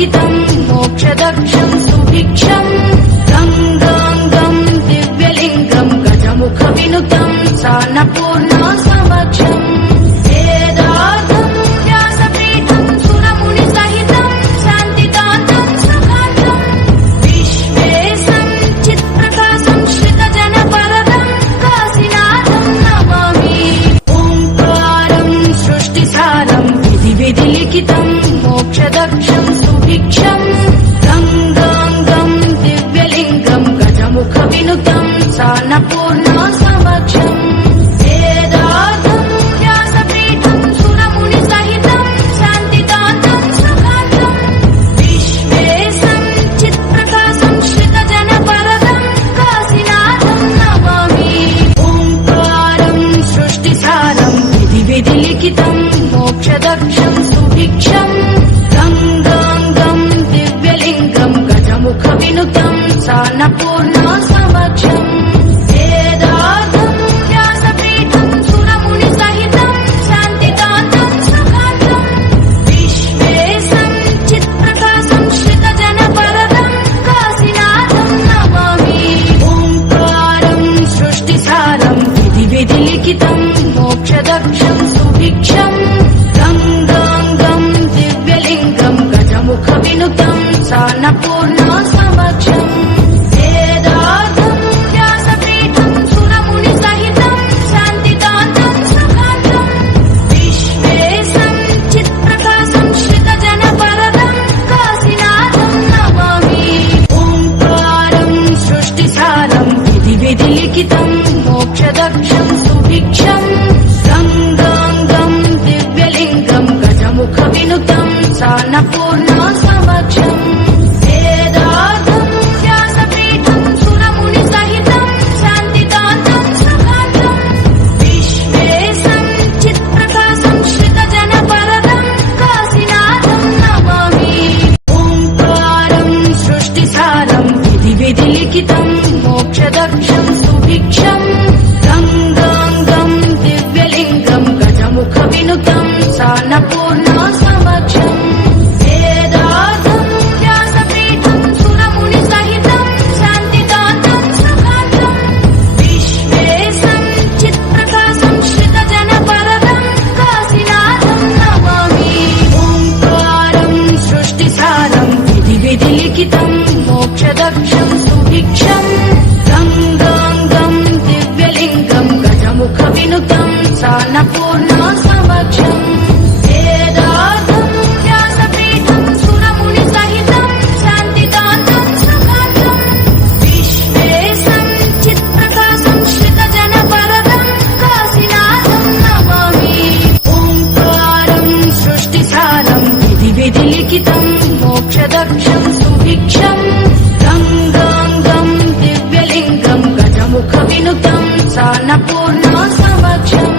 लिखितं मोक्षदक्षं सुभिक्षं गंगांगं दिव्यलिंगं गजमुखविनुतं सान्नपूर्णा समक्षम् वेदार्थं व्यासपीठं सुरमुनिसहितं शान्तिदातं सुखान्तं विश्वेशं चित्प्रकाशं श्रितजनवरदं काशीनाथं नमामि ओंकारं सृष्टिसारं विधिलिखितं मोक्षदक्षं सुभिक्षं गंगांगं दिव्यलिंगं गजमुखविनुतं सान्नपूर्णा समक्षम् वेदार्थं व्यासपीठं सुरमुनिसहितं शान्तिदातं सुखान्तं विश्वेशं चित्प्रकाशं श्रितजनवरदं काशीनाथं नमामि ओंकारं सृष्टिसारं विधिलिखितं मोक्षदक्षं सुभिक्षं गंगांगं दिव्यलिंगं गजमुखविनुतं सान्नपूर्णा समक्षम् वेदार्थं व्यासपीठं सुरमुनिसहितं शान्तिदातं सुखान्तं विश्वेशं चित्प्रकाशं श्रितजनवरदं काशीनाथं नमामि ओंकारं सृष्टिसारं विधिलिखितं मोक्षदक्षं सुभिक्षं गंगांगं दिव्यलिंगं गजमुखविनुतं सान्नपूर्णा समक्षम् वेदार्थं व्यासपीठं सुरमुनिसहितं शान्तिदातं सुखान्तं विश्वेशं चित्प्रकाशं श्रितजनवरदं काशीनाथं नमामि ओंकारं सृष्टिसारं विधिलिखितं मोक्षदक्षं सुभिक्षं गंगांगं दिव्यलिंगं गजमुखविनुतं सान्नपूर्णा समक्षम् वेदार्थं व्यासपीठं सुरमुनिसहितं शान्तिदातं सुखान्तं विश्वेशं चित्प्रकाशं श्रितजनवरदं काशीनाथं नमामि ओंकारं सृष्टिसारं विधिलिखितं मोक्षदक्षं सुभिक्षं गंगांगं दिव्यलिंगं गजमुखविनुतं सान्नपूर्णा समक्षम् वेदार्थं व्यासपीठं सुरमुनिसहितं शान्तिदातं सुखान्तं विश्वेशं चित्प्रकाशं श्रितजनवरदं काशीनाथं नमामि ओंकारं सृष्टिसारं विधिलिखितं मोक्षदक्षं सुभिक्षं गंगांगं दिव्यलिंगं गजमुखविनुतं सान्नपूर्णा समक्षम् वेदार्थं व्यासपीठं सुरमुनिसहितं शान्तिदातं सुखान्तं विश्वेशं चित्प्रकाशं श्रितजनवरदं काशीनाथं नमामि ओंकारं सृष्टिसारं विधिलिखितं मोक्षदक्षं सुभिक्षं गंगांगं दिव्यलिंगं गजमुखविनुतं सान्नपूर्णा समक्षम्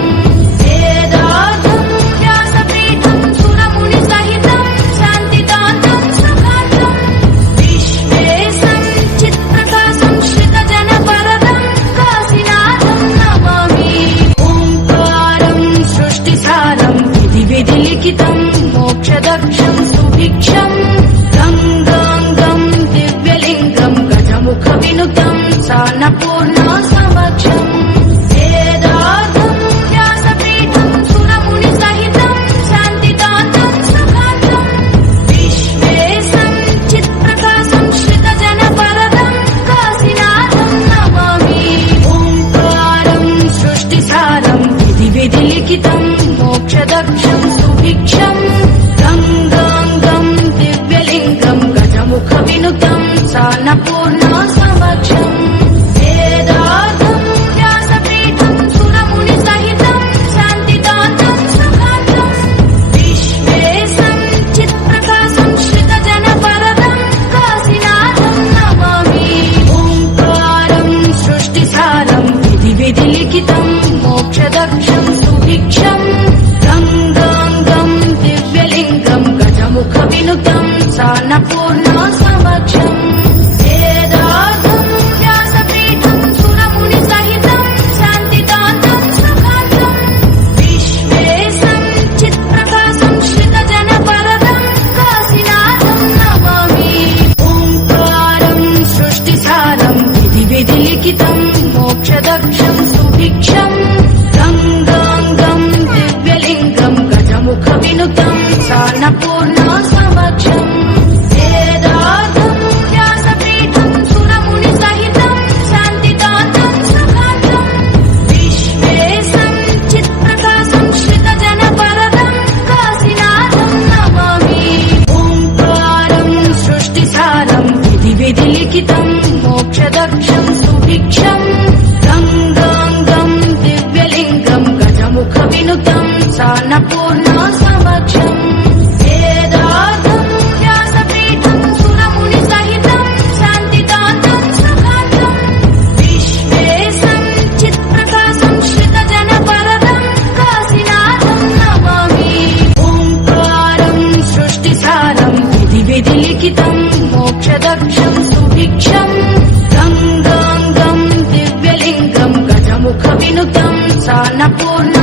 वेदार्थं व्यासपीठं सुरमुनिसहितं शान्तिदातं सुखान्तं विश्वेशं चित्प्रकाशं श्रितजनवरदं काशीनाथं नमामि ओंकारं सृष्टिसारं विधिलिखितं मोक्षदक्षं सुभिक्षं गंगांगं दिव्यलिंगं गजमुखविनुतं सान्नपूर्णा समक्षम् वेदार्थं व्यासपीठं सुरमुनिसहितं शान्तिदातं सुखान्तं विश्वेशं चित्प्रकाशं श्रितजनवरदं काशीनाथं नमामि ओंकारं सृष्टिसारं विधिलिखितं मोक्षदक्षं सुभिक्षं गंगांगं दिव्यलिंगं गजमुखविनुतं सान्नपूर्णा समक्षम् वेदार्थं व्यासपीठं सुरमुनिसहितं शान्तिदातं सुखान्तं विश्वेशं चित्प्रकाशं श्रितजनवरदं काशीनाथं नमामि ओंकारं सृष्टिसारं विधिलिखितं मोक्षदक्षं सुभिक्षं गंगांगं दिव्यलिंगं गजमुखविनुतं सान्नपूर्णा समक्षम् वेदार्थं व्यासपीठं सुरमुनिसहितं शान्तिदातं सुखान्तं विश्वेशं चित्प्रकाशं श्रितजनवरदं काशीनाथं नमामि సాన్నపూర్ణ సమక్షం వేదార్థం వ్యాసపీఠం సురముని సహితం శాంతిదాతం సుఖాంతం విశ్వేశం చిత్ప్రకాశం శ్రితజనపరదం కాశీనాథం నమామి ఓంకారం సృష్టిసారం విధి లిఖితం మోక్షదక్షం సుభిక్షం గంగాంగం దివ్యలింగం గజముఖ వినుతం సాన్నపూర్ణ సమక్షం వేదార్థం వ్యాసపీఠం సురముని సహితం శాంతిదాతం సుఖాంతం విశ్వేశం చిత్ప్రకాశం శ్రితజనపరదం కాశీనాథం నమామి ఓంకారం సృష్టిసారం విధి లిఖితం మోక్షదక్షం సుభిక్షం గంగాంగం దివ్యలింగం గజముఖ వినుతం సాన్నపూర్ణ